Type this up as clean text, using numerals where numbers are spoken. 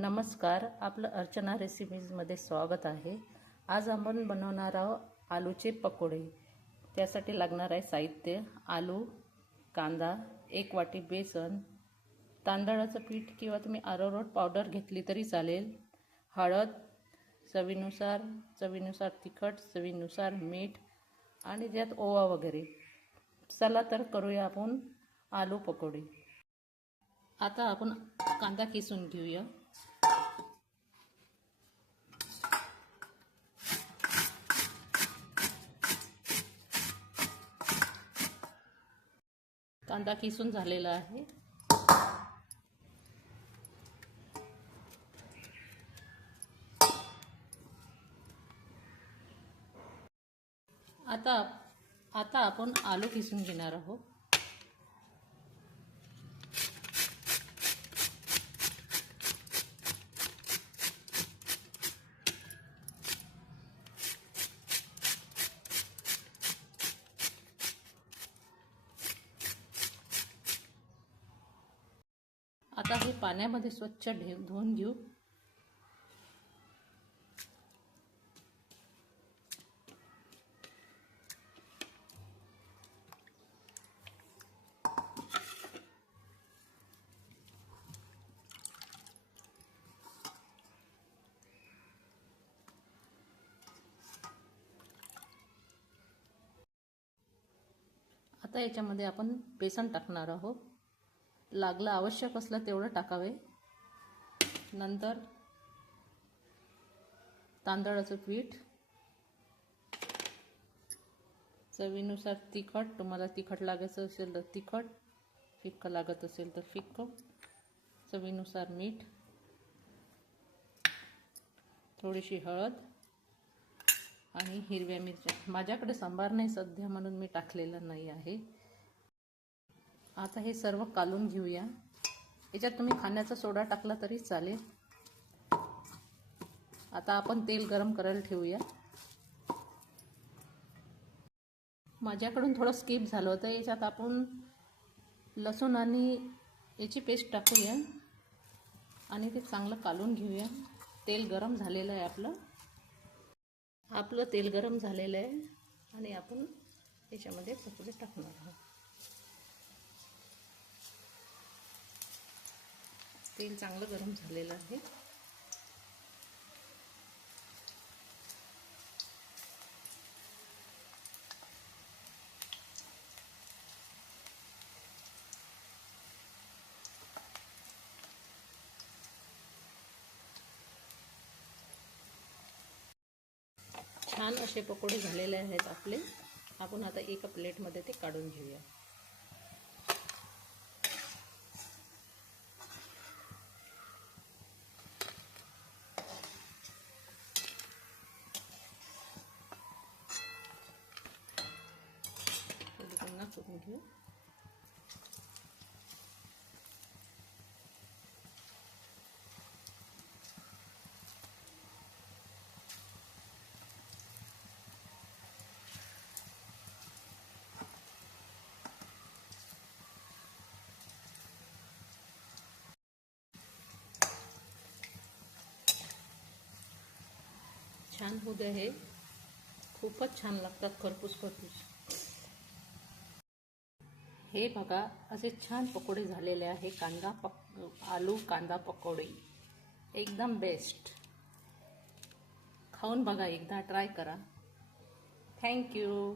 नमस्कार, आपलं अर्चना रेसिपीजमध्ये स्वागत आहे। आज आपण बनवणार आहोत आलूचे पकोडे। त्यासाठी लागणार आहे साहित्य: आलू, कांदा, 1 वाटी बेसन, तांदळाचं पीठ किंवा तुम्ही अरारोट पावडर घेतली तरी चालेल, हळद चवीनुसार तिखट, चवीनुसार मीठ आणि त्यात ओवा वगैरे। चला तर करूया आपण आलू पकोडे। आता आपण कांदा किसून घेऊया। कांदा किसून झालेला आहे। आता आपण आलू किसून घेणार आहोत। आता हे पाण्यामध्ये स्वच्छ धुवून घेऊ। आता याच्यामध्ये आपण बेसन टाकणार आहोत। लागलं आवश्यक असलं तेवढं टाकावे। नंतर तांदळाचं पीठ, चवीनुसार तिखट, तुम्हाला तिखट लागायचं असेल तर तिखट, फिक्कं लागत असेल तर फिक्कं, चवीनुसार मीठ, थोडीशी हळद आणि हिरव्या मिरच्या। माझ्याकडे सांबार नाही सध्या म्हणून मी टाकलेलं नाही आहे। आता हे सर्व कालून घेऊया। याच्यात तुम्ही खाण्याचा सोडा टाकला तरी चालेल। आता आपण तेल गरम करायला ठेवूया। माझ्याकडून थोडं स्किप झालं होतं। याच्यात आपण लसूण आणि याची पेस्ट टाकूया आणि ते चांगलं कालून घेऊया। तेल गरम झालेलं आहे आपलं तेल गरम झालेलं आहे आणि आपण याच्यामध्ये पकोडे टाकणार आहोत। तेल चांगलं गरम झालेलं आहे। छान असे पकोडे झालेले आहेत आपले। आपण आता एका प्लेटमध्ये ते काढून घेऊया। पुन्हा करून घेऊ। छान होऊ दे। हे खूपच छान लागतात, खरपूस। हे बघा, असे छान पकोडे झालेले आहे। आलू कांदा पकोडे एकदम बेस्ट। खाऊन बघा, एकदा ट्राय करा। Thank you.